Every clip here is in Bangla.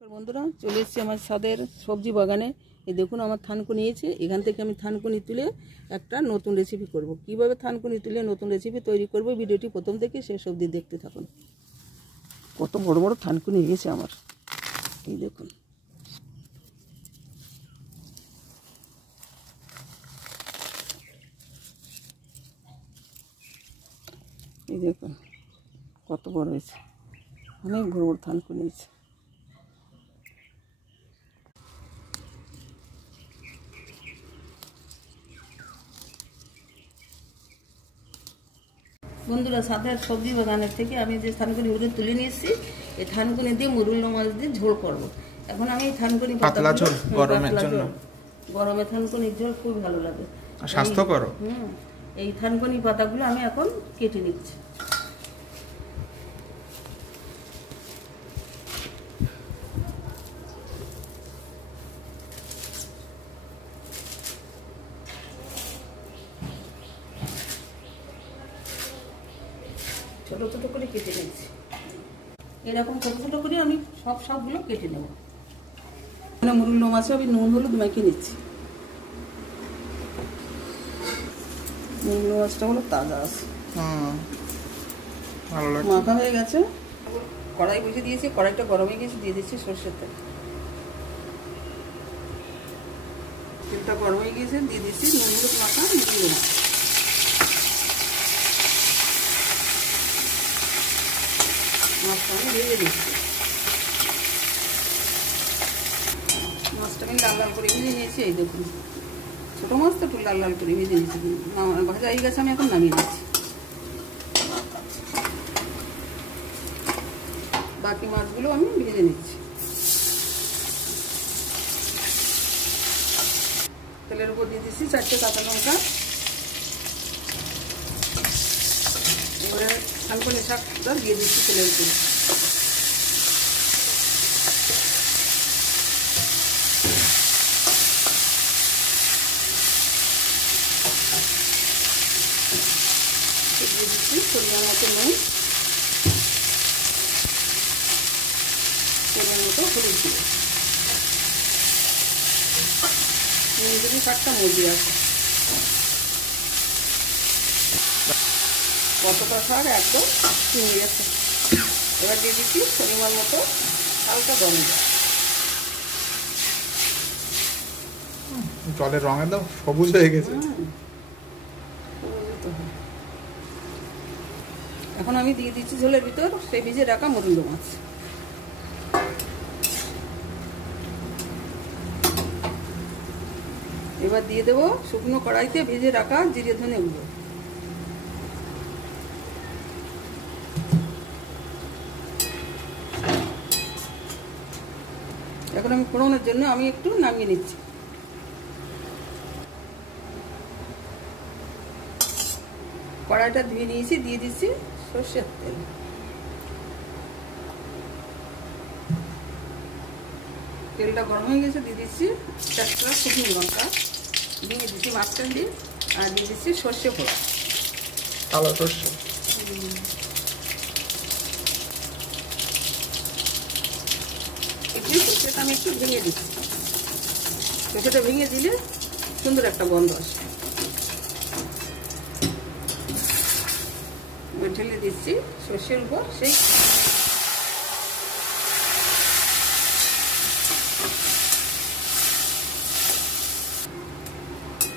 বন্ধুরা চলে এসেছি আমার ছাদের সবজি বাগানে। এই দেখুন আমার থানকুনি নিয়েছি, এখান থেকে আমি থানকুনি তুলে একটা নতুন রেসিপি করব। কিভাবে থানকুনি তুলে নতুন রেসিপি তৈরি করব ভিডিওটি প্রথম থেকে শেষ অবধি দেখতে থাকুন। কত বড় বড় থানকুনি নিয়েছে আমার, এই দেখুন। এই দেখুন কত বড় হয়েছে, অনেক বড় বড় থানকুনি হয়েছে। বন্ধুরা ছাদের সবজি বাগানের থেকে আমি যে থানকুনিগুলো তুলে নিয়ে এসেছি, এই থানকুনি দিয়ে মুরুল্লো মাছ দিয়ে ঝোল করব। এখন আমি এই থানকুনি পাতলা ঝোল গরমের জন্য, গরমে থানকুনির ঝোল খুব ভালো লাগে, স্বাস্থ্যকর। এই থানকুনি পাতাগুলো আমি এখন কেটে নিচ্ছি। ছোটো ছোটো করে কেটে নিচ্ছি, এরকম ছোটো ছোটো করে আমি সবগুলো কেটে নেব। মানে মুরুল্লো মাছে আমি নুন হলুদ মেখে নিচ্ছি। মুরুল্লো মাছটা হলো তাজা আছে, মাখা হয়ে গেছে। কড়াই বসে দিয়েছি, কড়াইটা গরম হয়ে গেছে, দিয়ে দিচ্ছি সর্ষের তেল। তেলটা গরম হয়ে গেছে, দিয়ে দিচ্ছি নুন হলুদ মাখা মুরুল্লো মাছ। মাছটা আমি ভেজে দিচ্ছি। মাছটা আমি লাল লাল করে ভেজে নিয়েছি। এই দেখুন ছোটো মাছ তো একটু লাল লাল করে ভেজে নিয়েছি, ভাজা হয়ে গেছে, আমি এখন নামিয়ে নিচ্ছি। বাকি মাছগুলো আমি ভেজে নিচ্ছি। তেলের উপর দিয়ে দিচ্ছি 4টে কাঁচা লঙ্কা। এবারে থানকুনি শাকটা দিয়ে দিচ্ছি তেলের উপর। দিয়ে দিচ্ছি পরিমাণ মতো নুন, পরিমাণ মতো হলুদ দিয়ে। নুন যদি শাকটা মজে আসে, কতটা শাক একদম চিনে গেছে। এবার দিয়ে দিচ্ছি পরিমাণ মতো হালকা গরম জল। জলের রঙ একদম সবুজ হয়ে গেছে। এখন আমি দিয়ে দিচ্ছি ঝোলের ভিতর সেই ভিজে রাখা মুরুল্লো মাছ। এবার দিয়ে দেবো শুকনো কড়াইতে ভেজে রাখা জিরে ধনে গুঁড়ো। এখন আমি ফোড়নের জন্য আমি একটু নামিয়ে নিচ্ছি। কড়াইটা ধুয়ে নিয়েছি, দিয়ে দিচ্ছি সর্ষের তেল। তেলটা গরম হয়ে গেছে, দিয়ে দিচ্ছি 4টা শুকনো লঙ্কা, দিয়ে দিচ্ছি মাঝখান দিয়ে, আর দিয়ে দিচ্ছি সর্ষে ফোড়ন, কালো সর্ষে। সর্ষেটা আমি একটু ভেঙে দিচ্ছি। সর্ষেটা ভেঙে দিলে সুন্দর একটা গন্ধ আসে। ঢেলে দিচ্ছি সর্ষের উপর সেই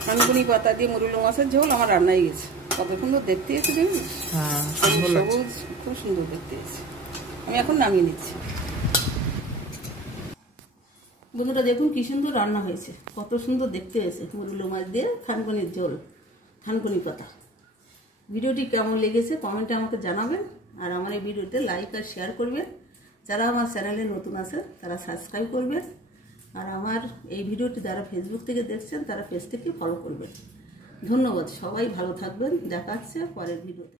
থানকুনি পাতা দিয়ে মুরুল্লো মাছের ঝোল আমার রান্না হয়ে গেছে। কত সুন্দর দেখতে এসে দেখুন, সবুজ, খুব সুন্দর দেখতে এসে। আমি এখন নামিয়ে নিচ্ছি। বন্ধুরা দেখুন কি সুন্দর রান্না হয়েছে, কত সুন্দর দেখতে এসে মুরুল্লো মাছ দিয়ে থানকুনির ঝোল, থানকুনি পাতা। ভিডিওটি কেমন লেগেছে কমেন্টে আমাকে জানাবেন, আর আমার এই ভিডিওতে লাইক আর শেয়ার করবেন। যারা আমার চ্যানেলে নতুন আছে তারা সাবস্ক্রাইব করবেন, আর আমার এই ভিডিওটি যারা ফেসবুক থেকে দেখছেন তারা পেজ থেকে ফলো করবেন। ধন্যবাদ, সবাই ভালো থাকবেন। দেখা হচ্ছে পরের ভিডিওতে।